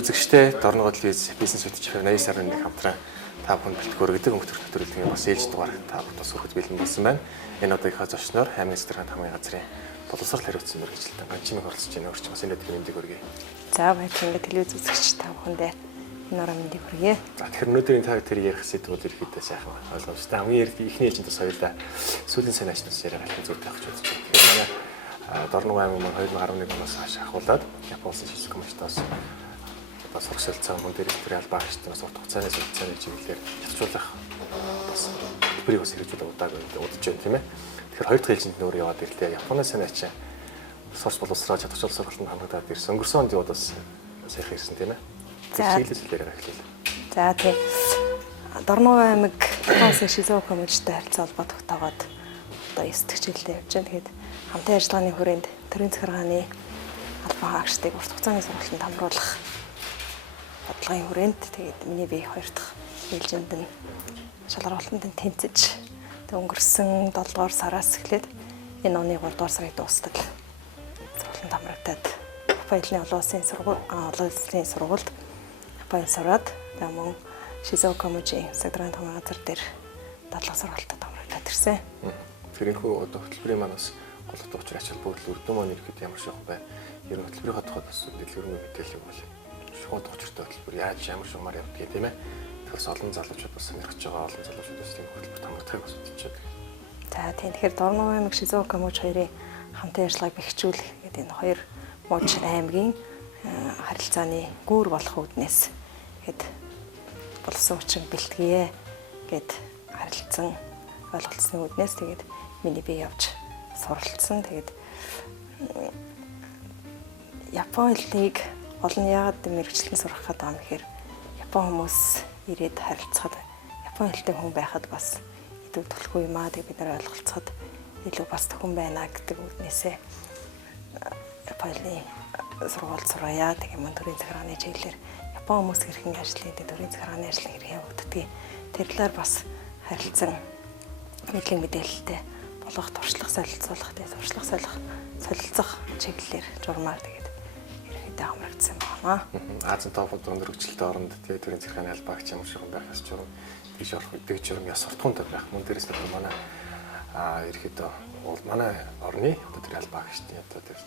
үзэгчтэй Дорногоо телевиз бизнес хөтөлбөр 80 сарын 1 хамтран та бүхэнд бэлтгэр гэдэг өнгөтөр хөтөлбөрийн бас ээлж дугаар та бүхэнд сурахад бэлэн болсон байна. Энэ удаагийнхаа зочноор Хаймын Эстрийн хамгийн газрын боловсрол хариуцсан мэргэжилтэн Ганчимыг оролцож байна. Өөрч бас энэ өдрийн мэндийг хүргэе. За баярлалаа телевиз үзэгч та бүхэндээ энэ урам мэндийг хүргэе. За тэгэхээр өнөөдрийн та тэр ярих сэдвүүд ерөөдөө сайхан ойлгомжтой. Хамгийн ихний ээлжинд бас хоёулаа сүүлийн сайн ажлаас яриа гарах зүйтэй авч үзэж байна. Тэгэхээр манай Дорногоо аймаг маань 2011 оноос хойш ахуулаад Японы Шизуока мужтаас бас сургалтын мөн директор албаагчтай бас урт хугацааны судалгааны чиглэлээр хязгааруулах бас төлбөрийг бас хэрэгжүүлэх удааг удаж байна тийм ээ. Тэгэхээр хоёр дахь ээлжинд нөр яваад ирлээ. Японы санаач сурч боловсроо чадварчил сургалтанд хамрагдаад ирсэн. Өнгөрсөн онд яваад бас сайхан ирсэн тийм ээ. За чиглэлээр эхлэв. За тийм. Дорногоо аймаг Японы Шизуока мужтай харилцаа холбоотойгоод одоо 9 дахь чиглэлээр явж байна. Тэгэхээр хамтын ажиллагааны хүрээнд төрийн захиргааны албаагчдыг урт хугацааны сургалтанд хамруулах бодлогын хүрээнд тэгээд миний бие хоёр дахь ээлжинд нь шалгуулалтанд тэнцэж өнгөрсөн 7 дугаар сараас эхлээд энэ оны 3 дугаар сарын дуустал сургалтанд хамрагдаад Японы олон улсын сургуульд Японд сураад тэгээд мөн Шизуока мужийн садрын тамга газар дээр 7 сургалтад хамрагдаад ирсэн. Тэр энэ хөө одоо хөтөлбөрийн манаас голлох учир ач холбогдол үрдэн маань ирэхэд ямар шиг бай. Ер нь хөтөлбөрийнхаа тухайд бас дэлгэрэнгүй мэдээлэл өгвөл шууд учиртай хөтөлбөр яаж ямар шугамар явдгийг тийм ээ. Тэгэхээр олон залуучууд бас сонирхож байгаа олон залуучуудаас тийм хөтөлбөр хамгаалахыг бас үзэж байна. За тийм тэгэхээр Дорногоо аймаг Шизуока муж хоёрын хамтын ажиллагааг бэхжүүлэх гэдэг энэ хоёр муж аймгийн харилцааны гүүр болох үүднээс гэд болсон учраас бэлтгэе гэд харилцан ойлголцсны үүднээс тэгээд миний бие явж суралцсан. Тэгээд Японы хэлийг олон яагаад мэргэжилтэн сурах гэдэг юм гэхээр Японы хүмүүс ирээд харилцахад Японы хэлтэй хүн байхад бас идэв төлөхгүй юм аа. Тэгээд бид нэр ойлголцоход илүү бас төхөн байна гэдэг үгнээсээ Японы сургууль сурая. Тэгээд мөн төрийн захиргааны чиглэлээр Японы хүмүүс хэрхэн ажилладаг, төрийн захиргааны ажил хэрхэн явагддаг. Тэр талаар бас харилцан мэдлэг мэдээлэлтэй болгох, туршлага солилцуулах, солилцох чиглэлээр журмаар тэгээд ерөнхийдөө хамрагдсан байна. Азийн топод өндөр хөгжилтэй оронд тэгээд төрийн захиргааны албаагч ямар шиг байхаас журам тийш орох үедээ журам яс суртахуунтай байх. Мөн дээрээс нь манай ерөнхийдөө манай орны одоо тэр албаагчдын одоо тэр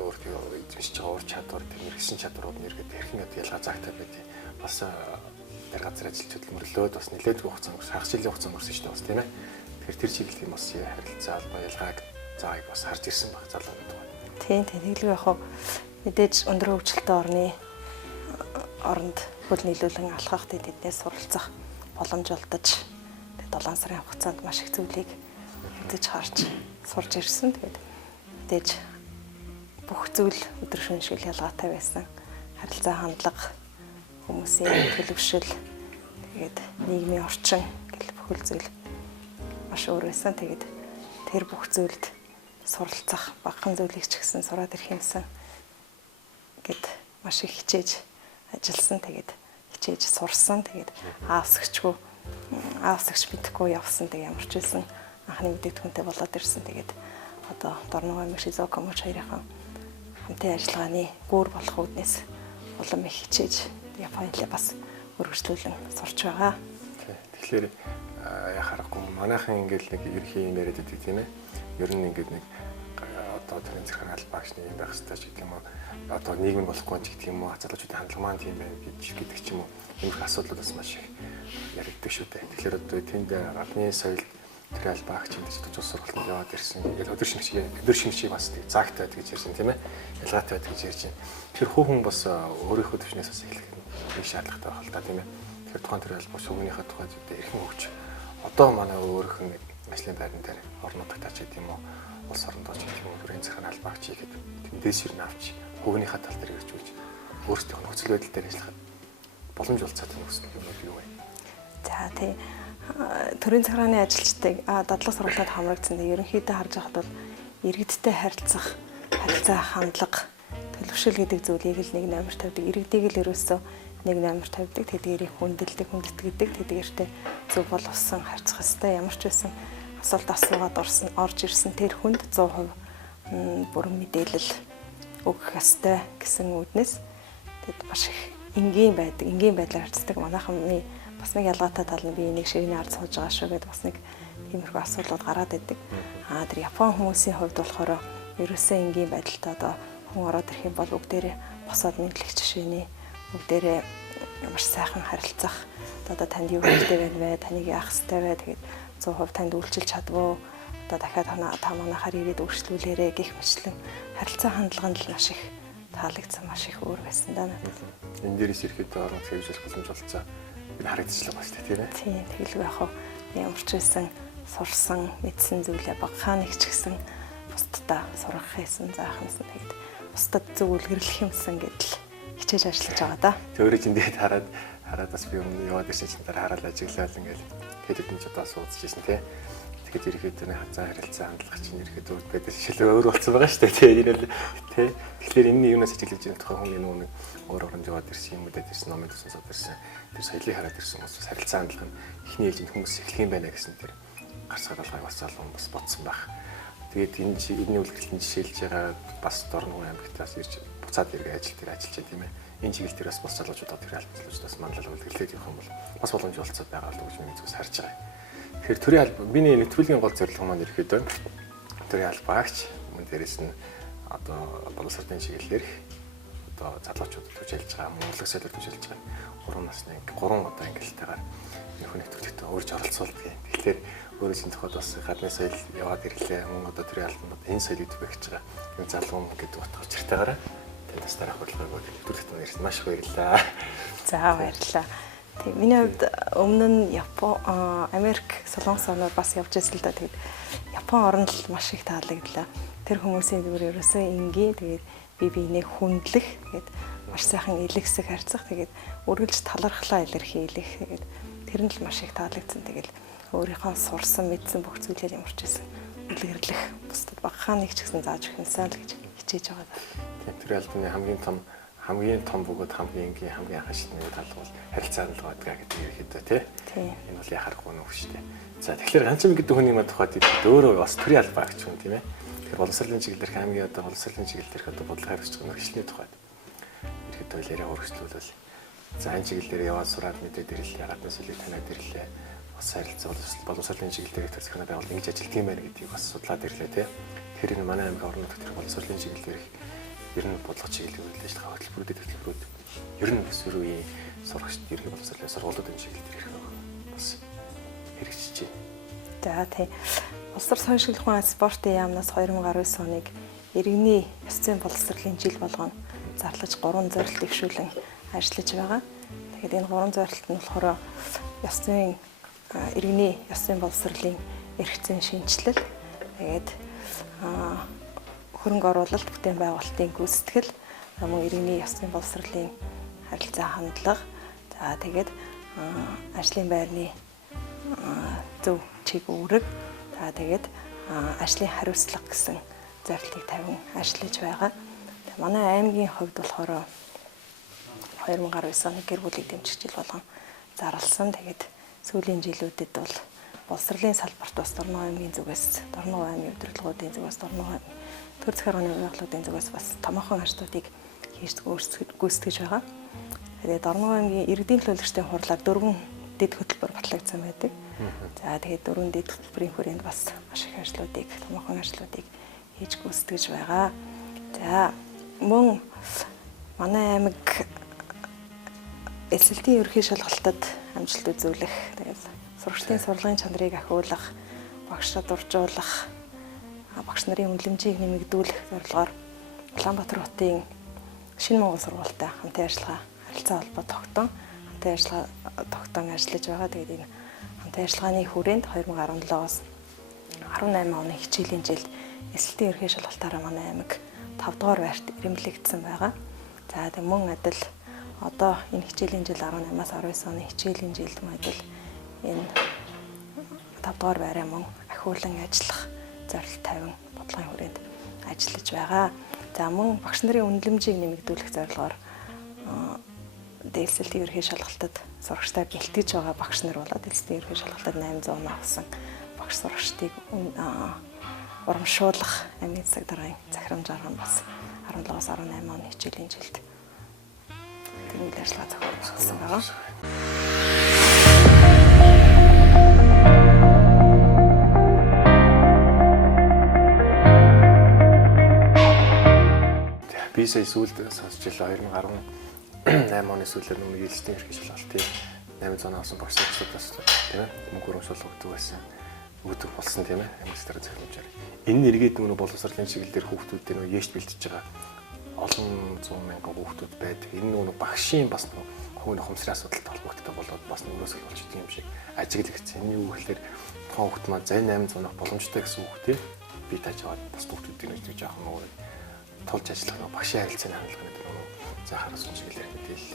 өөртөө эзэмшиж байгаа ур чадвар, тэр мэргэжлийн чадварууд нь ерөнхийдөө хэрхэн ялгаа заагтай байдгийг бас тэр газар ажилч хөдөлмөрлөөд бас нэлээд хугацаа өнгөрсөн, хагас жилийн хугацаа өнгөрсөн шүү дээ бас тийм ээ. Тэгэхээр тэр чиглэлийн бас харилцаа албаа ялгааг зааг бас харж ирсэн баг залуучууд байна. Тийм тэгэлгүй яг мэдээж өндөр хөгжилтэй оронд хөл нийлүүлэн алхах тэднээс суралцах боломж олдож тэгээд 7 сарын хугацаанд маш их зүйлийг үзэж харж сурж ирсэн. Тэгээд мэдээж бүх зүйл өдөр шөнө шиг ялгаатай байсан. Харилцаа хандлага, хүмүүсийн төлөвшил, тэгээд нийгмийн орчин гэл бүхэл зүйл маш өөр байсан. Тэгээд тэр бүх зүйлд суралцах, багахан зүйлийг ч гэсэн сураад ирэх юмсан гэд маш их хичээж ажилласан. Тэгээд хичээж сурсан. Тэгээд аавсагч бидэхгүй явсан. Тэгээд ямар ч байсан анхны мэдээлэлтэй болоод ирсэн. Тэгээд одоо Дорногоо аймаг Шизуока муж хоёрын хамтын ажиллагааны гүүр болох үүднээс улам их хичээж Японы хэлээ бас өргөжлүүлэн сурч байгаа. Тэгэхээр яхахгүй манайхан ингээл нэг ерхий юм яриад байдаг тийм ээ. Ер нь ингээд нэг одоо төрийн захиргааны албаагчны юм байх хэрэгтэй ч гэдэг юм уу. Одоо нийгэм болохгүй ч гэдэг юм уу. Залуучуудын хандлага маань тийм байх гэдэг ч юм уу. Иймэрхүү асуудлууд бас маш их яригддаг шүү дээ. Тэгэхээр одоо тэнд гадны соёл тэр албаагчид төж сургалтанд яваад ирсэн. Ингээд өдөр шинэ бас тийм заагтай байдаг гэж ярьсан тийм ээ. Ялгаатай байдаг гэж ярьж байна. Тэгэхээр хүүхэн бас өөрийнхөө төвчнээс бас эхлэх шаардлагатай байх л та тийм ээ. Тэгэхээр тухайн тэр албаа шүүгийнхаа тухайд эрхэн хөгж одоо манай өөрөх нэг ажлын байран дээр орнуудад тач гэдэг юм уу. Улс оронд очиж гэдэг юм уу. Төрийн захиргааны албаагч хийгээд тэндээс юу авч хүүгнийхаа тал дээр иржүүлж өөрсдийнх нь нөхцөл байдал дээр ажиллахад боломж олцоод өгсөн юм уу юу вэ? За тий төрийн захиргааны ажилчдыг дадлаг сургалтад хамрагдсан. Ерөнхийдөө харж байхад бол иргэдтэй харилцаа хандлага, төлөвшил гэдэг зүйлийг л нэг номер тавьдаг. Иргэдийг л ерөөсөө нэг номер тавьдаг. Тэдгээрийг хүндэтдэг. Тэдгээртэй зөв боловсон харьцах хэвээр ямар ч байсан асуулт асуугаад орж ирсэн тэр хүнд 100% бүрэн мэдээлэл өгөх ёстой гэсэн үүднээс тэд маш их энгийн байдлаар харцдаг. Манайхны бас нэг ялгаатай тал нь би энийг ширээний ард сууж байгаа шүү гэдээ бас нэг тиймэрхүү асуудлууд гараад идэг. Тэр Япон хүмүүсийн хувьд болохоор ерөөсөө энгийн байдалтай одоо хүн ороод ирэх юм бол бүгдээрээ босоод мэдлэх жишээний бүгдээрээ маш сайхан харилцах. Одоо танд юу хэрэгтэй байна вэ? Таныг яах хэрэгтэй вэ? Тэгээд 100% танд үйлчилж чадваа. Одоо дахиад та манайхаар ирээд өөрчлүүлээрэ гэх мэтлэн харилцаа хандлаганд л маш их таалагдсан, маш их өөр байсан даа надад. Энэ дээрээс ирэхэд орон хэвжүүлэх боломж олцоо. Би харагдчихлаа ба шүү дээ, тийм ээ. Тийм, тэгэлгүй яг хөө ямарч байсан сурсан, мэдсэн зүйлээ багахаа нэг ч гэсэн бусдаа сургах хийсэн, заах юмсан. Тэгээд бусдад зөв үлгэрлэх юмсан гэдэл хичээж ажиллаж байгаа да. Төөрөө чинь тэгээд хараад бас би өмнө яваад ирсэн чинь дараа хараад ажиглал ингээл хэд хэдэн ч удаа суудаж ирсэн тий. Тэгэхэд ерөөхдөө хазаа харилцаа хандлага чинь ерөөхдөө байдаг шилээ өөр болсон байгаа шүү дээ тий. Ирэл тий. Тэгэхээр энэ юунаас ажиглаж байгаа тухай хүн нэг өөр оромж яваад ирсэн юм удаад ирсэн номын төсөн сууд ирсэн. Тэр соёлыг хараад ирсэн хүмүүс харилцаа хандлага нь эхний ээлжинд хүмүүс эхлэх юм байна гэсэн тэр гарцгаар алгай бас залуу бас бодсон байх. Тэгээд энэний үлгэртэн жишээлж байгаа бас Дорногов аймагтаас ирж буцаад иргэ ажиллаж байгаа тийм ээ. Энэ чиглэл дээр бас залуучуудад тэр альтлуудаас манлал үлгэлээд явах юм бол бас боломж олцоод байгаа л гэж миний зүгээс харж байгаа. Тэгэхээр төрийн алба миний нэвтрүүлгийн гол зорилго маань ерөөхдөө төрийн албаагч мөн дээрэс нь одоо боловсролын чиглэлээр одоо залуучуудад хүчилж байгаа, Монголыг солиод хүчилж байгаа 3 насны 3 одоо ангиллтайгаар нөхөн нэвтрүүлэгтээ өөрж оролцуулдаг юм. Тэгэхээр өөрөө чинь тохиолд бас гадны соёл яваад ирлээ. Мөн одоо төрийн албанд энэ соёлыг төвөгч байгаа. Энэ залуу гэдэг утга учиртайгаараа танаас дараах бодлогыг нэвтрүүлэгт нэрсэн маш их баярлалаа. За баярлалаа. Тэг миний хувьд өмнө нь Япон, Америк, Солонгос орноор бас явж байсан л да. Тэгээд Япон орнд л маш их таалагдлаа. Тэр хүмүүсийн зүгээр ерөөсөө энгийн тэгээд бие биенээ хүндлэх тэгээд маш сайхан илгэсэх харьцах тэгээд үргэлж талархлаа илэрхийлэх тэгээд тэр нь л маш их таалагдсан. Тэгэл өөрийнхөө сурсан мэдсэн бүх зүйлээр ямарч байсан үлгэрлэх бусдад багахаа нэг ч гэсэн зааж өгнөсаа л гэж хичээж байгаа. Тийм тэр албаны хамгийн том бөгөөд хамгийн энгийн хамгийн анхаарал нэг тал бол харилцаа хандлага байдаг гэдэг ирэхэд тий. Энэ бол яхахгүй нөх шүү дээ. За тэгэхээр ганцхан гэдэг хүний мад тухайд өөрөө бас төрийн албаа гэж юм тийм ээ. Тэгэхээр боловсролын чиглэлээр хамгийн одоо боловсролын чиглэлээр одоо бодлого хариуцж байгаа мэргэжлийн тухайд ирэхэд ойлороо өргөжлүүлвэл за энэ чиглэлээр яваад сураад мэдээд ирлээ, гаднаас үлээ танаад ирлээ. Бас харилцаа боловсролын чиглэлээр төр захиргааны байгууллага ингэж ажилт юм байна гэдгийг бас судлаад ирлээ тий. Тэгэхээр энэ манай аймгийн орнууд төр боловсролын чиглэлээр ер нь бодлого чиглэлээр ажиллах хөтөлбөрүүд ер нь бас өөр үеийн сурагчид ерхий боловсролын сургуулиудын чиглэлээр ирэх бас хэрэгжиж байна. За тий. Улс төр соёл шилхэн спортын яамнаас 2019 оныг иргэний ёс зүйн боловсролын жил болгон зарлаж 3 зорилт дэвшүүлэн ажиллаж байгаа. Тэгэхээр энэ 3 зорилт нь болохоор ёс зүйн иргэний ёс зүйн боловсролын эрх зүйн шинжилэл, тэгээд хөрөнгө оруулалт, бүтээн байгуулалтын гүйцэтгэл, мөн иргэний ёс зүйн боловсролын харилцаа хандлага, за тэгээд ажлын байрны зөв чиг үүрэг, за тэгээд ажлын хариуцлага гэсэн зорилтыг тавин ажиллаж байгаа. Манай аймгийн хувьд болохоор 2019 оны гэр бүлийг дэмжих жил болгон зарласан. Тэгээд сүүлийн жилүүдэд бол боловсролын салбарт бас Дорногов аймгийн зүгээс, Дорногов аймгийн удирдлагуудын зүгээс, Дорногов аймгийн төр захиргааны байгууллагын зүгээс бас томоохон ажлуудыг хийж гүйцэтгэж байгаа. Тэгээд Дорногов аймгийн иргэдийн төлөөлөгчдийн хурлаар 4 дэд хөтөлбөр батлагдсан байдаг. За тэгээд 4 дэд хөтөлбөрийн хүрээнд бас маш их ажлуудыг, томоохон ажлуудыг хийж гүйцэтгэж байгаа. За мөн манай аймаг эсэлтийн ерөнхий шалгалтад амжилт үзүүлэх, тэгээд сурагчдын сургалтын чанарыг ахиулах, багшраа дуржуулах, багш нарын үнэлэмжийг нэмэгдүүлэх зорилгоор Улаанбаатар хотын Шинэ Монгол сургуультай хамтын ажиллагаа харилцаа холбоо тогтоон ажиллаж байгаа. Тэгээд энэ хамтын ажиллагааны хүрээнд 2017-оос 18 оны хичээлийн жилд эсэлтийн ерөнхий шалгалтаараа манай аймаг 5 дугаар байрт ирэмблэгдсэн байгаа. За тэгээд мөн адил одоо энэ хичээлийн жил 18-аас 19 оны хичээлийн жилд мөн адил энэ 5 дугаар байраа мөн ахиулан ажиллах зорилт тавин бодлогын хүрээнд ажиллаж байгаа. За мөн багш нарын үнэлэмжийг нэмэгдүүлэх зорилгоор дээлсэлтийн ерөнхий шалгалтад сурагчдаа бэлтгэж байгаа багш нар болоод дээлсэлтийн ерөнхий шалгалтад 800 авсан багш сурагчдыг урамшуулах аймгийн засаг даргын захирамж арга нь бас 17-18 оны хичээлийн жилд тийм үйл ажиллагаа зохиолж гэсэн байгаа. Би сая сүүлд сонсч байлаа 2018 оны сүүлээр нэг элсдийн эрх шалгалтын 800 авсан багшлагчдаас тийм ээ мөнгө урамшуул өгдөг болсон тийм ээ амьд дараа захирамжаар. Энэ нэргээд нөгөө боловсролын чиглэл дээр хүүхдүүдтэй нөгөө яшд бэлтэж байгаа олон 100 мянган хүүхдүүд байдаг. Энэ нөгөө багшийн бас хувийн ухамсарын асуудалтай холбогддог болоод бас нөгөөсөл болж идэг юм шиг ажиглагдсан. Энэ юу гэхээр тухайн хүүхд маань зай 800 авах боломжтой гэсэн үг тийм би тааж аваад бас хүүхдүүдийн нэг жоохон нөгөө тулж ажиллах нөгөө багшийн харилцааны хандлагын дээр нөгөө зай харуулсан чиглэлээр мэдээл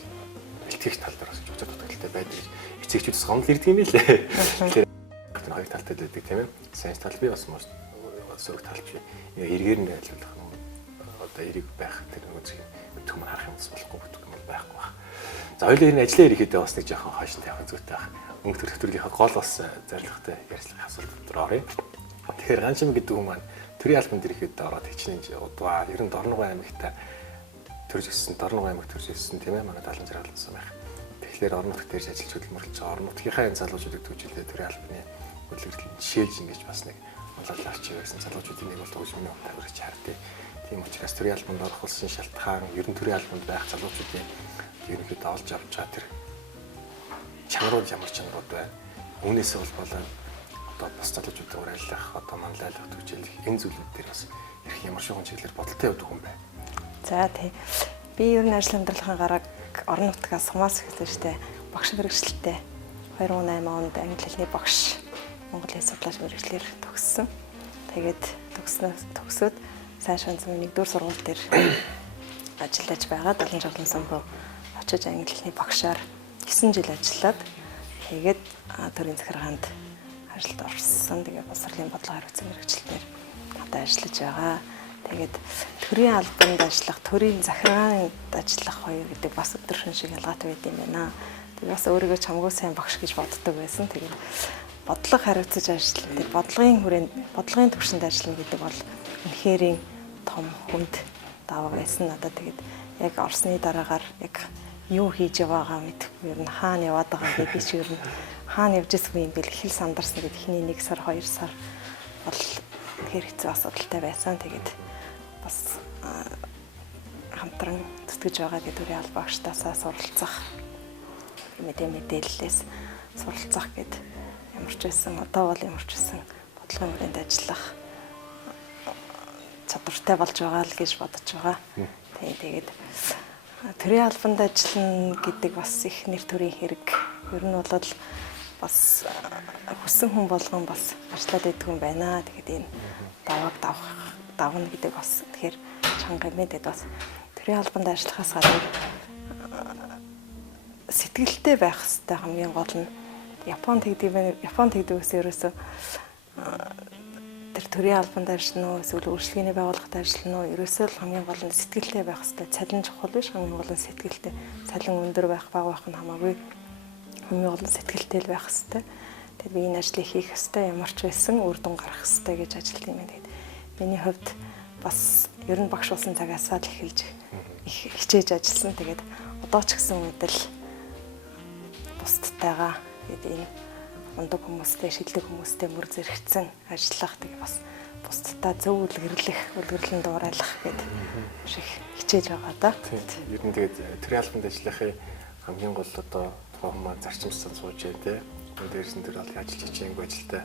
бэлтгэх тал дээр бас зөвхөн дутагдaltaй байдаг. Эцэгчүүд гомдол ирдэг юм лээ. Тэгэхээр хоёр талтай байдаг тийм ээ. Сайн тал би бас сөрөг талч эргээр нь айлуулах нөгөө одоо эрэг байх тэр нөгөө зөвхөн мань харах юмс болохгүй гэдэг юм байхгүй байна. За хоёулаа энэ ажлаа ирэхэд бас нэг жоохон хойшинтай явах зүйтэй байх. Өнгө төрөлхтөрийнхээ гол бас зорилготой ярьцлах асуулт дотор оръё. Тэгэхээр ганшим гэдэг хүн маань төрийн албанд ирэхэд ороод хичнээн удаа ер нь Дорногов аймагта төрж өссөн Дорногов аймагт төрж өссөн тийм ээ манай талан зэрэгласан байх. Тэгэхээр орон нутгад дээрж ажиллаж хөдөлмөрлөж байгаа орон нутгийнхаа энэ залуучуудыг төвчлээ төрийн албаны хөдөлгөөрөл шилж ингэж бас нэг онлайн арч байсан залуучуудын нэг бол төвшмөний тавирч хардыг. Тийм учраас төрийн албанд орох болсон шалтгаан ер нь төрийн албанд байх залуучуудын ерөнхийдөө олж авч байгаа тэр чанарууд ямар чанарууд байна. Үүнээс болоод одоо бас залуучуудаар ажиллах одоо манлайлах төвчлэх энэ зүйлүүд дээр бас их ямар шуган чиглэлээр бодолтой явдаг хүн байна. За тий. Би ер нь ажил амьдралын гараг орон нутгаас Сумаас эхэлсэн шүү дээ. Багш мэргэжилттэй 2008 онд англи хэлний багш Монгол Хэл судлаач мэргэжлэр төгссөн. Тэгээд төгсөөд сайн шанцны 1-р сургууль дээр ажиллаж байгаа. Далан жавлан самбуу очиж англи хэлний багшаар 9 жил ажиллаад тэгээд төрийн захиргаанд ажилд орсон. Тэгээд боловсролын бодлого хариуцсан мэргэжилтээр одоо ажиллаж байгаа. Тэгээд төрийн албанд ажиллах, төрийн захиргаанд ажиллах хоёр гэдэг бас өдөршин шиг ялгаатай байд юм байна. Тэгээд бас өөрийгөө чамгүй сайн багш гэж боддог байсан. Тэгээд бодлого хариуцаж ажиллах, тэр бодлогын түвшинд ажиллана гэдэг бол үнэхээр том хүнд даваа байсан. Надад тэгээд яг орсны дараагаар яг юу хийж яваагаа мэдэхгүй ер нь хаана яваад байгаа гэдгийг чи ер нь хаана явж ирсэн юм бэл хэл сандарсан гэдэг ихний 1 сар 2 сар бол хэр хэцүү асуудалтай байсан. Тэгээд бас хамтран зүтгэж байгаа гэдэг төрийн албан багштаасаа суралцах мэдээллээс суралцах гэдэг ямар ч байсан одоо бол ямар ч байсан бодлогын хүрээнд ажиллах чадвартай болж байгаа л гэж бодож байгаа. Тэгээд төрийн албанд ажиллана гэдэг бас их нэр төрийн хэрэг. Ер нь бол бас хүссэн хүн болгон бас ажиллаад идэх юм байна. Тэгээд энэ давааг давна гэдэг бас тэгэхээр чанга мэдээд бас төрийн албанд ажиллахаас гадна сэтгэлтэй байх хэрэгтэй хамгийн гол нь Японд тэгдэгээс ерөөсөө тэр төрийн албанд ажиллана уу эсвэл үйлчлэгээний байгууллагад ажиллана уу ерөөсөө л хамгийн гол нь сэтгэлтэй байх хэрэгтэй. Цалин чухал биш, хамгийн гол нь сэтгэлтэй. Цалин өндөр байх бага байх нь хамаагүй. Хамгийн гол нь сэтгэлтэй л байх хэрэгтэй. Тэгээд би энэ ажлыг хийх хэрэгтэй, ямар ч байсан үр дүн гарах хэрэгтэй гэж ажилтдаг юм байна. Тэгээд миний хувьд бас ер нь багш болсон цагаасаа л эхэлж хичээж ажилласан. Тэгээд одоо ч гэсэн үедэл бусдтайгаа тэгээд энэ ундаг хүмүүстэй, шилдэг хүмүүстэй мөр зэрэгцэн ажиллах, тэгээ бас бусдтай зөв үлгэрлэн дуурайлах гэдэг шиг хичээж байгаа да. Тийм. Ер нь тэгээд төрийн албанд ажиллахын хамгийн гол одоо тухайн зарчимсан сууж байна те. Дээрс нь тэр бол ажиллаж чийггүй ажилтай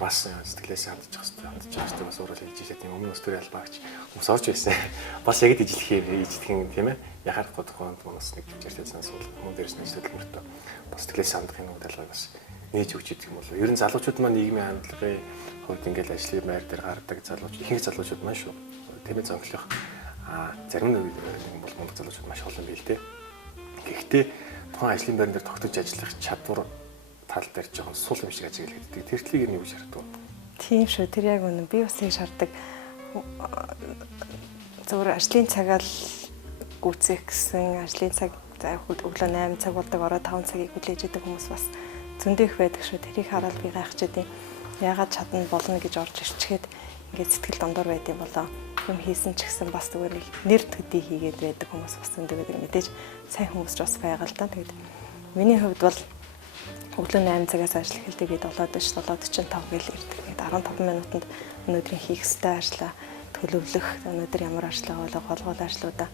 бас сэтгэлээс хандж байгаа бас өөрөө хийж байгаа тийм өмнө нь төрийн албаагч хүмүүс орж байсан. Бас яг ижлэх юм тийм ээ. Яхахгүй тухайд манаас нэг жиртэй сонсвол өмнө дээрс нь хөдөлмөртөө бас сэтгэлээс хандах юм удалгаа бас нээж өгч идэг юм болов. Ер нь залуучууд маань нийгмийн хандлагын хувьд ингээл ажлын байр дээр гардаг залууч ихэнх залуучууд маань шүү. Тэмээ зонхлох зарим нэг бол мундаг залуучууд маш олон байл те. Гэхдээ тухайн ажлын байран дээр тогтож ажиллах чадвар тал дээр жоохон сул юм шиг ажиглал гэдэг. Тэр тлийг нь юу шаарддаг вэ? Тийм шүү. Тэр яг үнэн. Би бас ингэ шаарддаг. Зөвхөн ажлын цагаа л гүйцэх гэсэн ажлын цаг өглөө 8 цаг болдог ороод 5 цагийг хүлээж идэг хүмүүс бас зөндөх байдаг шүү. Тэрийг хараад би гайхаж идэв. Яагаад чадна болно гэж орж ирчгээд ингээд сэтгэл дондор байд юм болоо. юм хийсэн ч гэсэн бас зүгээр нэр төдий хийгээд байдаг хүмүүс бас зөндөө байдаг. Мэдээж сайн хүмүүс ч бас байгаа л да. Тэгээд миний хувьд бол өглөө 8 цагаас ажил эхэлдэг. Би 7:45 гээл ирдэг. Тэгээд 15 минутанд өнөөдрийн хийх ёстой ажлаа төлөвлөх, өнөөдөр ямар ажлаа голгол ажлуудаа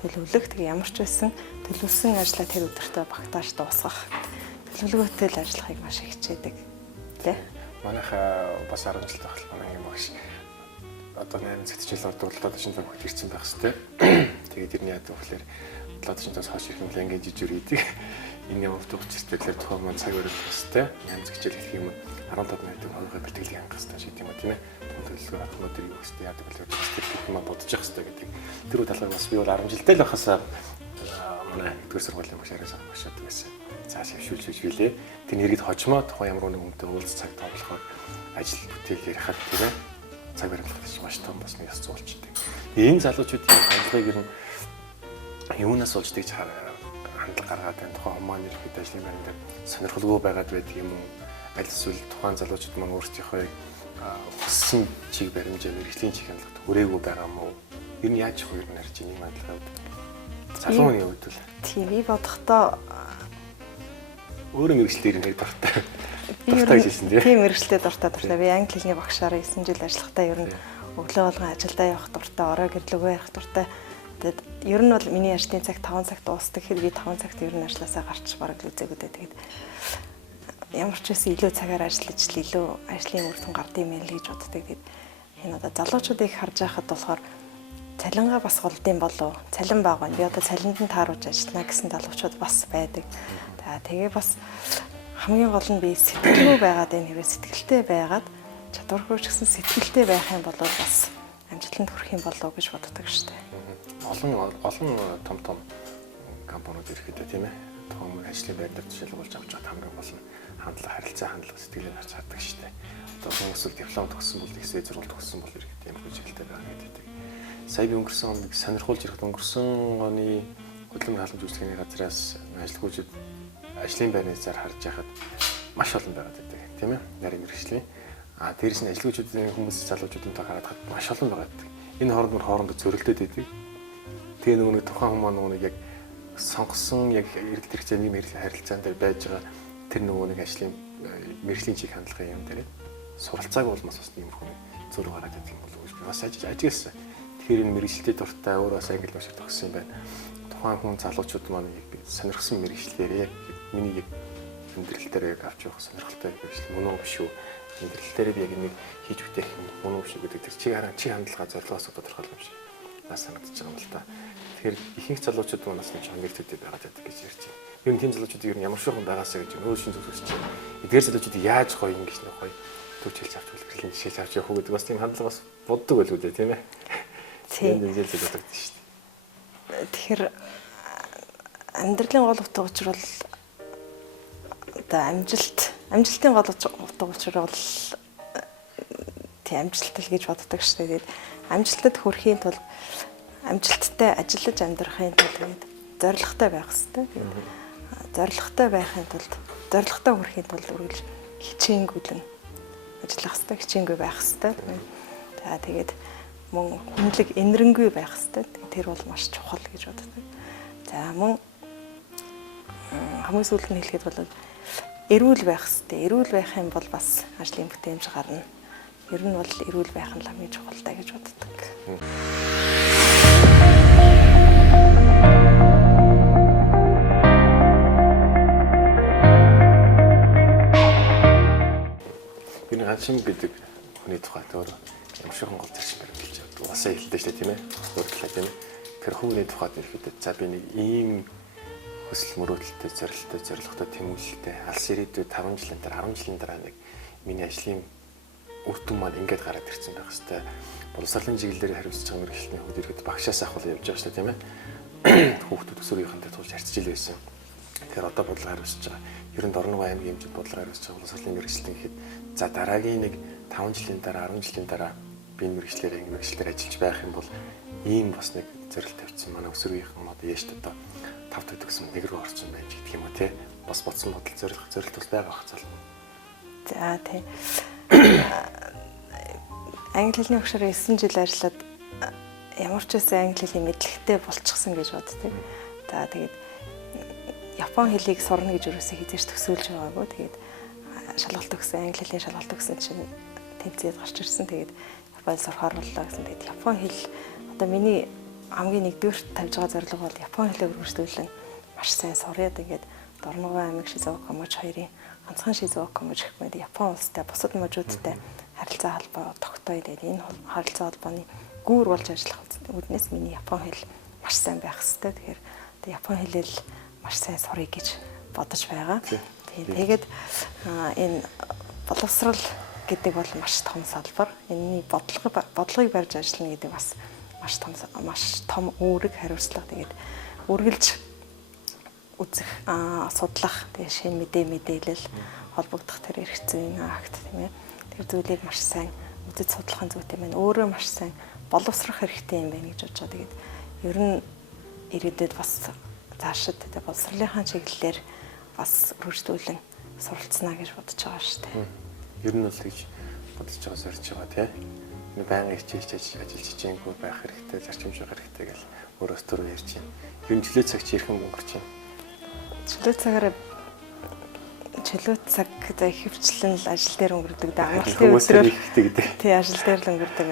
төлөвлөх. Тэгээ ямар ч байсан төлөвлөсөн ажлаа тэр өдөртөө багтааж дуусгах. Төлөвлөгөөтэй л ажиллахыг маш их хичээдэг. Тэ? Манайхаа бас 10 жил тахал манай юм багш. Одоо 8 цагт хичээл ордог 7:40 цаг хүртэл ирсэн байх хэвээр. Тэгээд ирнэ яадаг вөхлөөр 7:40 цагаас хойш их юм ингээд жижиг идэг. Энэ явж дуусчихсан тэгэхээр тухайн маань цаг өрөөлөх хэвээр. 8 цаг хичээл гэх юм 15 минутын хоолой бэлтгэлийг хангах хэвээр шиг юм уу тийм ээ. Төлөвлөгөө авах өнөөдөр юу хэвээр яадаг вэ гэдэг юм бодож явах хэвээр гэдэг. Тэр үе талаар бас би бол 10 жилдээ л байхасаа манай эдгээр сургуулийн багшаараас багшаад байсан. Цааш хөвшүүлж билээ. Тэр нэргэд хожмоо тухайн ямар нэгэн хүнтэй уулз цаг тоглохоор ажил бүтээл ярихад тийм ээ. Цаг баримтлах гэж маш том бас нэг ёс зуулчдаг. Энэ залуучуудын хандлагыг ер нь юунаас олж тэгж хандлага гаргаад байна. Тухайн хүмүүс ерөөд ажлын байранд сонирхолгүй байгаад байдаг юм уу? Аль эсвэл тухайн залуучууд маань өөрсдийнхөө хүссэн чиг баримжаа мэрэгжлийн чиг хандлагад хүрээгүй байгаа юм уу? Ер нь яаж их ер нь харж ийм хандлагаа залууны хувьд л тийм би бодохдоо өөрөө мэрэгчлэр нэр дуртай. Дуртай гэсэн тийм мэрэгчлээ дуртай. Би англи хэлний багшаараа 9 жил ажиллахдаа ер нь өглөө болгон ажилдаа явах дуртай, орой гэрлөгөө ярих дуртай. Тэгээд ер нь бол миний ажлын цаг 5 цагт дуусдаг. Тэгэхээр би 5 цагт ер нь ажлаасаа гарч бараг л үзээгүүдээ. Тэгээд ямар ч байсан илүү цагаар ажиллаж л илүү ажлын үр дүн гардыг мэн л гэж боддог. Тэгээд энэ одоо залуучуудыг харж байхад болохоор цалингаа бас голдсон болов. Цалин бага. Би одоо цалинд нь тааруулж ажиллана гэсэн залуучууд бас байдаг. Тэгээ бас хамгийн гол нь би сэтгэлгүй байгаад энэ хэрэг сэтгэлтэй байгаад чадваргүй ч гэсэн сэтгэлтэй байх юм бол бас амжилтанд хүрэх юм болов гэж боддог шүү дээ. Олон том компаниуд ирэхэд тийм ээ. Том ажлын байр дээр жишээлбэл авч байгаа хамгийн гол нь хандлага, харилцаа хандлага, сэтгэлийг харж чаддаг шүү дээ. Одоо хүмүүс диплом төгссөн бол ихсээ зурвал төгссөн бол ирэхэд ямар хүчтэй байгаа гэдэг. Сая би өнгөрсөн оныг сонирхуулж ирэхэд өнгөрсөн оны хөдөлмөр халамж үйлчлэгээний газраас ажилгүйчид ажлын байрны зар харж яхад маш олон байгаад байдаг тийм ээ. Нарийн мэргэжлийн. Дээрээс нь ажилгүйчүүдийн хүмүүс залуучуудын тоо хараад маш олон байгаад байдаг. Энэ хоорондоо зөрөлдөд байдаг. Тэгээ нөгөө тухайн хүмүүс нөгөө яг сонгосон яг эрэлт хэрэгцээний харилцаан дээр байж байгаа тэр нөгөө нэг ажлын мэргэжлийн чиг хандлагын юм дээр суралцааг болмос бас юм хүн зөөр гараад байдаг юм болов уу гэж би бас ажигласан. Тэгэхээр энэ мэргэжилтэд дуртай өөрөө бас англи багшаар төгссөн юм байна. Тухайн хүн залуучууд маань яг сонирхсан мэргэжлээр яг миний яг амьдрал дээр яг авч явах сонирхолтой мэргэжил мөн үү биш үү? Амьдрал дээр би яг нэг хийж бүтээх юм мөн үү биш үү гэдэг тэр чиг хандлагаа зорилгоос тодорхойлох юм шиг нас санагдаж байгаа юм л та. Тэгэхээр ихэнх залуучууд манаас нэг нэр төдий байгаад байдаг гэж ярьж байна. Ер нь тийм залуучууд ер нь ямар шохон байгаасаа гэж өөрөө шин зөвсөж чинь. Эдгээр залуучууд яаж гоё ингэж нэг гоё төвчилж авч үлгэрлэн жишээлж авч явах уу гэдэг бас тийм хандлага бас боддог байлгүй дээ тийм ээ. Тийм нэг зүйл бодогдсон шүү дээ. Тэгэхээр амьдралын гол утга учир бол одоо амжилтын гол утга учир бол тийм амжилт л гэж боддог шүү дээ. Амжилтад хүрэхийн тулд амжилттай ажиллаж амьдрахын тулд зорилготой байх хэрэгтэй. Зорилготой байхын тулд зорилготой хүрэхийн тулд үргэлж хичээнгүйлэн ажиллах хэрэгтэй, хичээнгүй байх хэрэгтэй. За тэгээд мөн хүнлэг энэрэнгүй байх хэрэгтэй. Тэр бол маш чухал гэж боддог. За мөн хамгийн сүүлд нь хэлэхэд бол эрүүл байх хэрэгтэй. Эрүүл байх юм бол бас ажлын бүтээмж гарна. Ер нь бол эрүүл байх нь хамгийн чухалтай гэж боддог. Энэ ганцхан гэдэг хүний тухайд өөр ямар шохон гол зэрэг баримталж байгаа. Уусаа хэлдэг шүү дээ тийм ээ. Өөрчлөлт тийм ээ. Тэр хүний тухайд ирэхэд за би нэг ийм хүсэл мөрөөдөлтэй, зорилготой, тэмүүлэлтэй алс ирээдүйд 5 жилийн дараа 10 жилийн дараа нэг миний ажлын үр дүн маань ингээд гараад ирсэн байх хэвээр. Боловсролын чиглэлээр хариуцж байгаа мэргэжилтний хувьд ирэхэд багшаас ахвал явж байгаа шүү дээ тийм ээ. Хүүхдүүд өсвөрийнхэнтэй тулж харьцаж ил байсан. Тэгэхээр одоо бодлого хариуцж байгаа. Ер нь Дорногов аймгийн хэмжээнд бодлого хариуцж байгаа боловсролын мэргэжилтэн гэхэд за дараагийн нэг 5 жилийн дараа 10 жилийн дараа би энэ мэргэжилтээр ажиллаж байх юм бол ийм бас нэг зорилт тавьсан манай өсвөрийнхэн одоо яаш одоо 5 төд өгсөн нэг рүү орсон байж гэх юм уу те бас бодсон бодол зорилт бас байгаа хацал. За тий. Англи хэлний багшаар 9 жил ажиллаад ямар ч үсэн англи хэлний мэдлэгтэй болчихсон гэж боддог. За тэгээд Япон хэлийг сурна гэж юусоо хизээж төсөөлж байгаагүй. Тэгээд шалгалт өгсөн, англи хэлний шалгалт өгсөн чинь тэмцээд гарч ирсэн. Тэгээд Японд сурахаар боллоо гэсэн. Тэгээд Япон хэл одоо миний хамгийн нэгдүгээр тавьж байгаа зорилго бол Япон хэлийг өргөжлүүлэн маш сайн сураад ингээд Дорногов аймаг Шизуока мужи хоёрын ганцхан Шизуока мужи гэх мэт Япон улстай бусад мужуудтай харилцаа холбоо тогтооё. Тэгээд энэ харилцаа холбооны гүүр болж ажиллах үднээс миний Япон хэл маш сайн байх хэрэгтэй. Тэгэхээр Япон хэлээр маш сайн сурыг гэж бодож байгаа. Тэгээд энэ боловсрал гэдэг бол маш том салбар. Энэний бодлогыг барьж ажиллана гэдэг бас маш том үүрэг хариуцлага. Тэгээд үргэлж үзэх, судлах, тэгээд шинэ мэдээлэл холбогдох тэр эрх зүйн акт тийм ээ. Тэр зүйлийг маш сайн үзэж судлахын зүйтэй байна. Өөрөө маш сайн боловсрох хэрэгтэй юм байна гэж бодож байгаа. Тэгээд ер нь ирээдүйд бас заашид боловсролынхаа чиглэлээр бас өргөжлүүлэн суралцсана гэж бодож байгаа шүү дээ. Ер нь бол тэгж бодож байгаа сорж байгаа тийм. Байнга хичээлж ажиллаж чижээнгүй байх хэрэгтэй, зарчимж байх хэрэгтэй гэж өөрөөс төрөө ярьж байна. Ер нь чөлөө цагч ирхэн өнгөрч байна. Чөлөө цаг за ихэвчлэн л ажил дээр өнгөрдөг да. Амралтын өдрөөр тий ажил дээр л өнгөрдөг.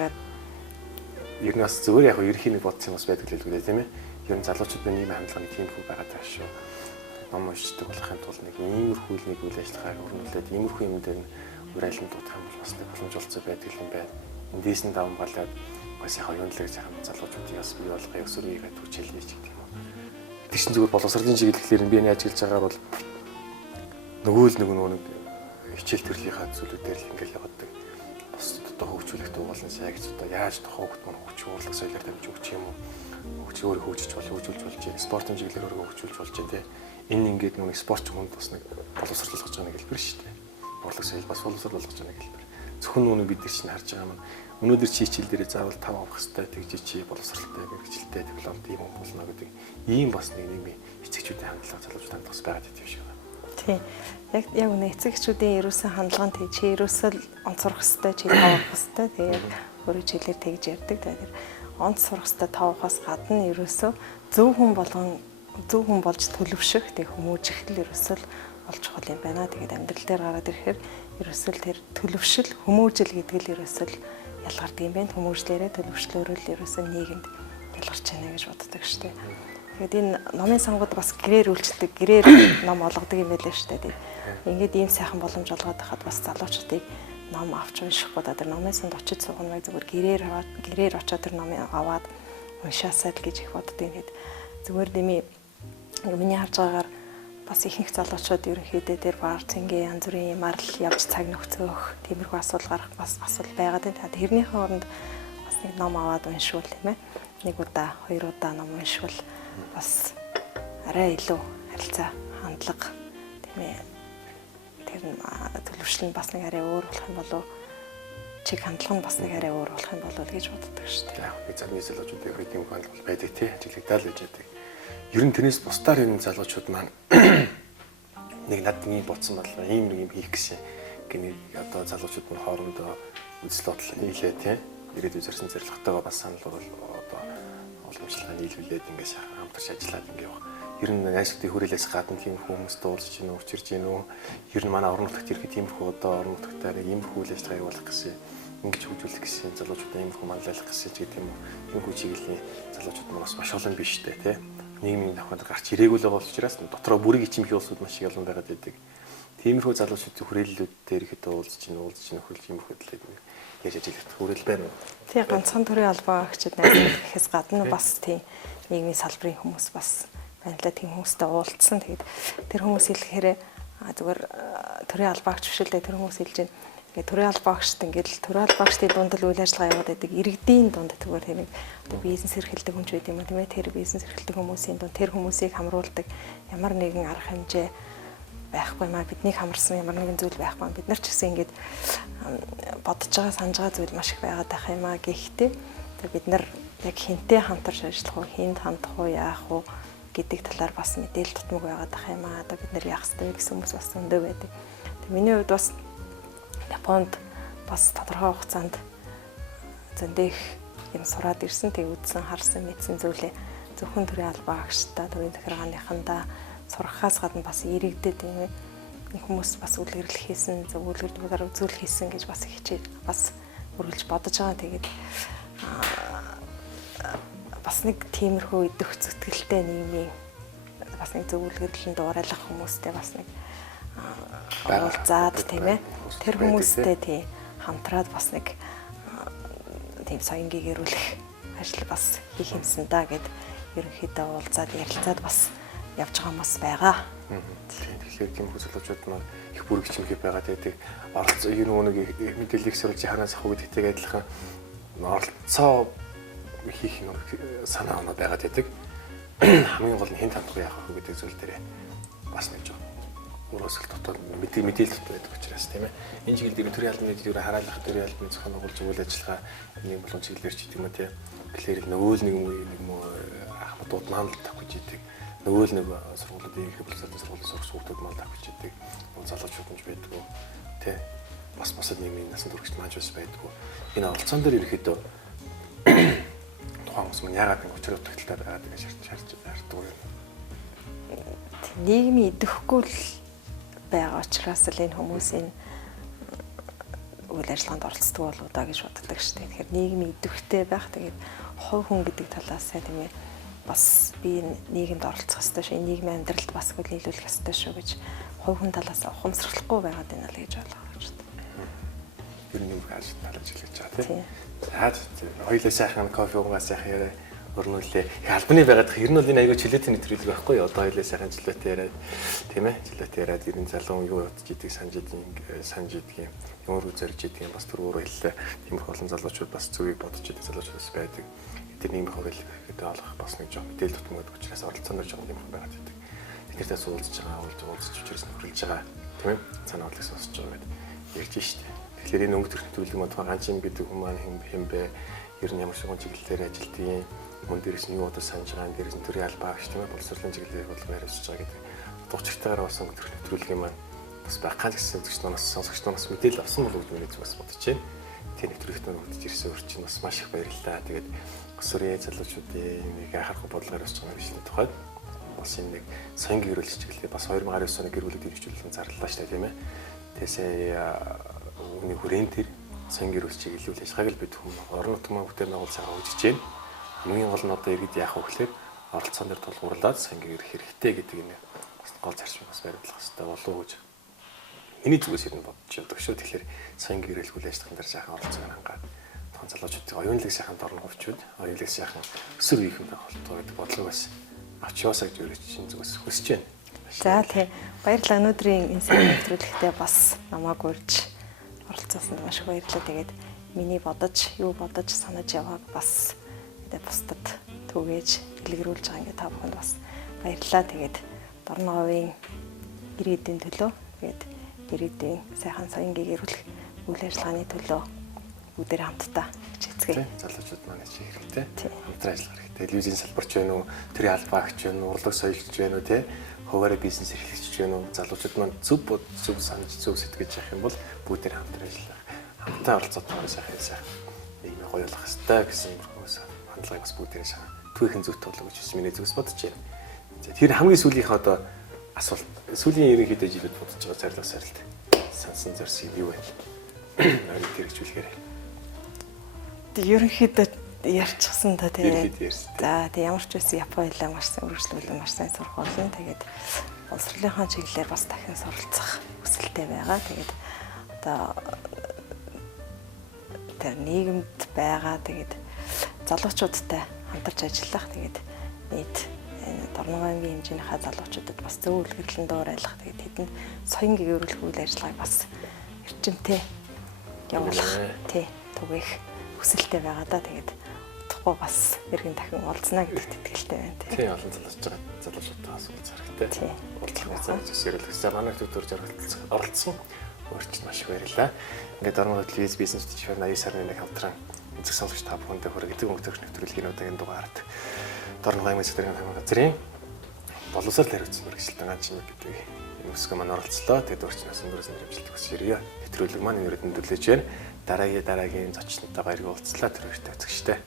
Ер нь бас зөвөр яг ерхий нэг бодсон юм бас байдаг л үлээ тийм ээ. Ер нь залуучууд нийгмийн хандлагын тийм хүү байгаа даа шүү. Ном уншдаг болохын тулд нэг иймэрхүү нэг үйл ажиллагааг өрнүүлээд иймэрхүү юм дээр нь үр айлын дутах юм бол бас нэг боломжтой байдаг юм байна. Эндээс нь даван балаад бас яг юундлаг сайхан залуучуудыг бас бий болгох өсвөрийгээ түчээлнэ ч гэх юм уу. Тэр чинь зүгээр боловсролын чиглэлээр би яаж хэлж байгаагаар бол нөгөө нэг хичээл төрлийнхаа зүйлүүдээр л ингээл явдаг. Бас одоо хөгжүүлэх дуу болон сайн гэж одоо яаж хогт мөн хөгжүүлэх соёлоор дамжиж өгч юм уу? Хөгжөөр хөгжиж хөгжүүлж болж, спортын чиглэлээр өөрөө хөгжүүлж болж тийм. Энэ ингээд нэг спортч хүнд бас нэг боловсрол болгож байгаа нэг хэлбэр шүү дээ. Борлог соёл бас боловсрол болгож байгаа нэг хэлбэр. Зөвхөн нүг бид нар чинь харж байгаа юм. Өнөөдөр чи хичээл дээрээ заавал 5 авах хэрэгтэй тэгж чи боловсралтай мэрэгчлээ дипломт ийм хүн болно гэдэг ийм бас нэг нийгмийн эцэгчүүдийн хандлага залуучуудад бас байгаад идэв шиг байна. Тийм. Яг үнэ эцэгчүүдийн ерөөсөн хандлага нь чи ерөөсөө онцорох хэрэгтэй чи 5 авах хэрэгтэй. Тэгээд өөрөө жилээр тэгж ярьдаг. Тэгэхээр онц сурах хэрэгтэй 5 авахаас гадна ерөөсөө зөв хүн болж төлөвшөх тэг хүмүүжих л ерөөсөө олж чухал юм байна. Тэгээд амьдрал дээр гараад ирэхээр ерөөсөө тэр төлөвшил хүмүүжил гэдэг л ерөөсөө ялгардаг юм байна. Хүмүүжлээрээ төлөвшлөөрөө л ерөөсөө нийгэмд ялгарч байна гэж боддог шүү дээ. Тэгээд энэ номын сонгод бас гэрээр үйлчлдэг, гэрээр ном олгодог юм байлээ шүү дээ. Ингээд ийм сайхан боломж олгоод байхад бас залуучуудыг ном авч уншихгүй одоо номын сонд очиж суугна зүгээр гэрээр очиод тэр номыг аваад уншаасаа л гэж их боддог. Ингээд зүгээр дэмий миний харж байгаагаар бас ихэнх залуучууд ерөнхийдөө тэр баар цэнгээ янз бүрийн юмар л явж цаг нөхцөөх тиймэрхүү асуудал гарах бас асуудал байгаад байна. Тэрнийхээ оронд бас нэг ном аваад уншвал тийм ээ. Нэг удаа, хоёр удаа ном уншвал бас арай илүү харилцаа хандлага тийм ээ. Тэр төлөвшлөл нь бас нэг арай өөр болох юм болов чиг хандлага нь бас нэг арай өөр болох юм болов гэж боддог шүү дээ. Яг би зарим залуучуудын хувьд юм хандлага байдаг тий ажиглагдал гэж байдаг. Ер нь тэрнээс бусдаар энэ залуучууд маань нэг над ийм бодсон бодлоо ийм нэг юм хийх гэсэн гэнэ одоо залуучууд нь хоорондоо үзэл бодол нийлээ тий ирээдүйн зорьсон зорилготойгоо бас санал одоо уламжлалаа нийлүүлээд ингээс хамтарч ажиллаад ингэ явах. Ер нь найзуудын хүрээлээс гадна тийм хүмүүс дуулж чинь өчирж гин үү? Ер нь манай орон нутагт ирэхэд тиймэрхүү одоо орон нутагтаа нэг иймэрхүү үйл ажиллагаа явуулах гэсэн ингэж хөгжүүлэх гэсэн залуучуудаа иймэрхүү манлайлах гэсэн ч гэдэг юм уу. Тиймэрхүү чиглэлийн залуучууд маань маш олон биш дээ тий. Нийгмийн давханд гарч ирээгүй л байгаа учраас дотроо бүрийг ичимхий улсууд маш их олон байгаад байдаг. Тиймэрхүү залуучуудын хүрээллүүд дээр ихэд уулзж чинь нөхөрлж иймэрхүү төлөв яаж ажиллах хүрээлэл байна уу? Тий ганцхан төрлийн албаа агчид найзууд гэхээс гадна бас тий нийгмийн салбарын хүмүүс бас байнлаа тийм хүмүүстэй уулзсан. Тэгээд тэр хүмүүс хэлэхээр зүгээр төрийн албаагч биш л дээ тэр хүмүүс хэлж байна. Тэгээд төрийн албаагчд ингээл төрийн албаагчдын дунд л үйл ажиллагаа явуулаад байдаг. Иргэдийн дунд тэгвэл тэр нэг бизнес эрхэлдэг хүн ч байд юм уу тийм ээ. Тэр бизнес эрхэлдэг хүмүүсийн дунд тэр хүмүүсийг хамруулдаг ямар нэгэн арга хэмжээ байхгүй маа биднийг хамарсан ямар нэгэн зүйл байхгүй. Бид нар ч гэсэн ингээд бодож байгаа санаж байгаа зүйл маш их байгаад байх юм аа. Гэхдээ бид нар яг хинтээ хамтарч ажиллах уу, хинд хандах уу, яах уу гэдэг талаар бас мэдээлэл тутмаг байгаад байх юм аа. Одоо бид нар яах ёстой гэсэн хүмүүс бас өндөө байдаг. Тэг миний хувьд бас Японд бас тодорхой хугацаанд зөндөх юм сураад ирсэн. Тэг үзсэн, харсан, мэдсэн зүйлээ зөвхөн төрийн албаа агштай, төрийн захиргааныхандаа сурахаас гадна бас иргэдэд юм хүмүүс бас үйл гэрлэл хийсэн, зөвлөгөөр үзүүлэл хийсэн гэж бас хичээж бас үргэлж бодож байгаа. Тэгээд бас нэг тиймэрхүү идэх зүтгэлтэй нийгмийн бас нэг зөвлөгөөрлөнд дуурайлах хүмүүстэй бас нэг уулзаад тийм ээ тэр хүмүүстэй тийм хамтраад бас нэг тийм соёнгийг эрүүлэх ажил бас хийх юмсан да гэд ерөнхийдөө уулзаад ярилцаад бас явж байгаа хүмүүс байгаа. Тэгэхээр тийм хөсөлгчүүд маань их бүрэгч юм хийх байгаа. Тэгээд оролцоо ер нь нэг мэдээллийг сөрүүлж ханаас ах үед хэтэйг адилхан оролцоо хийх нэг санаа оноо байгаад байдаг. Хамгийн гол нь хэн тандах яах вэ гэдэг зүйл дээр бас нэг жоо өрөөсөл дотоод мэдээлэл тот байдаг учраас тийм ээ. Энэ чиглэл дээр төрийн албаны дэглүүр хараалах төрийн албаны зохион байгуулалт үйл ажиллагаа нэг болон чиглэлээр ч гэдэг юм уу тийм. Тэгэхээр нөгөө л нэг юм ахмадууд маань л тавьж идэг. Нөгөө л нэг сургуулиудын их хэлбэрийн сургуулийн сурах хүүхдүүд маань тавьж идэг. Залуучууд нь байдаг тийм. Бас нийгмийн насанд хүрэгч маань бас байдаг. Энэ оролцоон дээр ерөөхдөө тухайн хүмүүс маань яагаад ингэ учраа утгатай байгаад гэж шаарддаг юм. Нийгмийн идэхгүй л байгаа учраас л энэ хүмүүсийн үйл ажиллагаанд оролцдог болоо да гэж боддог шүү дээ. Тэгэхээр нийгмийн идэвхтэй байх. Тэгээд хувь хүн гэдэг талаас тийм ээ бас би нийгэмд оролцох ёстой шүү. Нийгмийн амьдралд бас хүлээлгэх ёстой шүү гэж хувь хүн талаас ухамсарлахгүй байгаад байна л гэж болгоо шүү дээ. Ер нь юм яаж талж хэлж байгаа тийм. Хоёулаа сайхан кофе уугаас сайхан яриа өрнүүлээ. Их албаны байгаад ер нь бол энэ айгүй чөлөөтэй нэвтрүүлэг байхгүй юу? Одоо хоёулаа сайхан чөлөөтэй яриад тийм ээ. Чөлөөтэй яриад ер нь залуу юу бодож идэх санаж идэх юм өөр үзэрж идэх юм бас түрүүрөө хэллээ. Тиймэрхүү олон залуучууд бас зүгийг бодож идэх залуучууд байдаг. Тэр нийгмийн хөвөл гэдэг олох бас нэг жоо мэдээлэл тутамд учраас оролцооноор жоо юм байгаад байдаг. Тэднэртэй уулзж байгаа, уулзч учраас нөхөрлж байгаа тийм ээ. Санаа бодлыг сонсож байгаа гэдэг ярьж штэ. Тэгэхээр энэ өнгө төрх төлөв мод ганчин гэдэг хүмүүс маань хэм бэ? Ер нь ямар шигэн чиглэлээр ажилтгийг мөн дээрээс нь юу удаа санаж байгаа, дээрээс нь төрийн албаа агч тийм ээ боловсролын чиглэлээр бодлого яриулж байгаа гэдэг. Дуучигтайгаар болсон өнгө төрх төлөвлөгийн маань бас байхаа гэсэн үзэгч нараас сонсогч нараас мэдээлэл авсан болов уу гэж миний зүгээс бодож байна. Тэр нэвтрүүлэгт үзэж ирсэн өөр чинь бас маш их баярлалаа. Тэгээд өсвөрийн залуучуудын нэг анхаарах бодлого яриулж байгаа юм тухайд бас энэ нэг соёнгийн гэрүүлэлт чиглэлээр бас 2019 оны гэр бүлийн дэвшүүлэлт зарлалаа шүү дээ тийм ээ. Тэсээ үүний хүрээнд тэр соёнгийн гэрүүлэлтийг илүүл ажиллагааг л бид орон нутгийн бүтээн байгуулалтаа үүсгэж байна. Хамгийн гол нь одоо иргэд яах вэ гэхээр оролцоон дээр тулгуурлаад соёнгийн гэрэх хэрэгтэй гэдэг энэ бас гол зарчим бас баримтлах хэрэгтэй болов уу гэж миний зүгээс ер нь бодож байдаг шүү. Тэгэхээр соёнгийн гэрэл үйл ажиллагаанд дээр сайхан оролцоог хангаад тоон залуучуудын оюунлаг сайхан дорн хөвчүүд оюунлаг сайхан өсөр хийх юм байх болтоо гэдэг бодлого бас авч яваасаа гэж өөрөө чинь зүгээс хүсэж байна. За тий. Баярлалаа. Өнөөдрийн энэ сайн нэвтрүүлэгтээ бас намайг урьж оролцуулсанд маш их баярлалаа. Тэгээд миний юу бодож санаж явааг бас бусдад түгээж дэлгэрүүлж байгаа ингээд та бүхэнд бас баярлалаа. Тэгээд Дорноговын ирээдүйн төлөө тэгээд ирээдүйн сайхан соёнгийн гэрүүлэх үйл ажиллагааны төлөө бүгдээр хамтдаа хичээцгээе. Залуучууд маань хичээх хэрэгтэй. Хамтран ажиллах хэрэгтэй. Телевизийн салбарч байна уу, төрийн албаа агч байна уу, урлаг соёлч байна уу, тэ хуваараа бизнес эрхлэгч байна уу, залуучууд маань зөв санаж зөв сэтгэж явах юм бол бүгдээр хамтран ажиллах. Хамтдаа оролцоод сайхан нийгмийг гоёлгох хэрэгтэй гэсэн хүмүүс хандлагыг бас бүгдээр шахаа түүхэн зүйт тоглох гэж миний зүгээс бодож байна. Тэр хамгийн сүүлийнх одоо асуулт сүүлийн ерөнхийдөө жилд бодож байгаа зарлах сарилт сансан зорьсон юу вэ? Нарийн хэрэгжүүлэхээр. Ерөнхийдөө ярьчихсан та тийм. За тийм ямар ч байсан Японы хэлээ маш сайн өргөжлүүлэн маш сайн сурах болно. Тэгээд боловсролынхаа чиглэлээр бас дахин суралцах хүсэлтэй байгаа. Тэгээд одоо тэр нийгэмд байгаа тэгээд залуучуудтай хамтарч ажиллах тэгээд нийт Дорноговын хэмжээнийхээ залуучуудад бас зөв үлгэрлэн дуурайлах тэгээд тэдэнд соёнгийн гэрүүлэх үйл ажиллагааг бас эрчимтэй явуулах тий түгээх хүсэлтэй байгаа да. Тэгээд утгагүй бас эргэн дахин уулзнаа гэдэгт итгэлтэй байна тий. Олон залуучуудаас уулзах хэрэгтэй. Уулзах зөвсөрлөгсөө манай төдөр жаргалцсан оролцсон өөрчлөлт маш их баярлалаа. Ингээд Дорноговын телевиз бизнес төчвөр 80 сарын 1 хамтран үзэх сонсогч та бүхэндээ хүргэдэг өнгө төрх нэвтрүүлгийн удаагийн дугаард Дорноговын мэдлэгийн хамгаалалт газрын боловсрол хариуцсан мэргэжилтэн ганчин гэдэг энэ үсгээ маань оролцлоо. Тэгээд өөрчлөлтөөс өндөрөөс нь хэмжилт хүсэж ирье. Нэвтрүүлэг маань өнөөдөр өндөрлөж байна. Дараагийн зочнтой баярыг уулзлаа. Тэр хоёртой үзэгчтэй.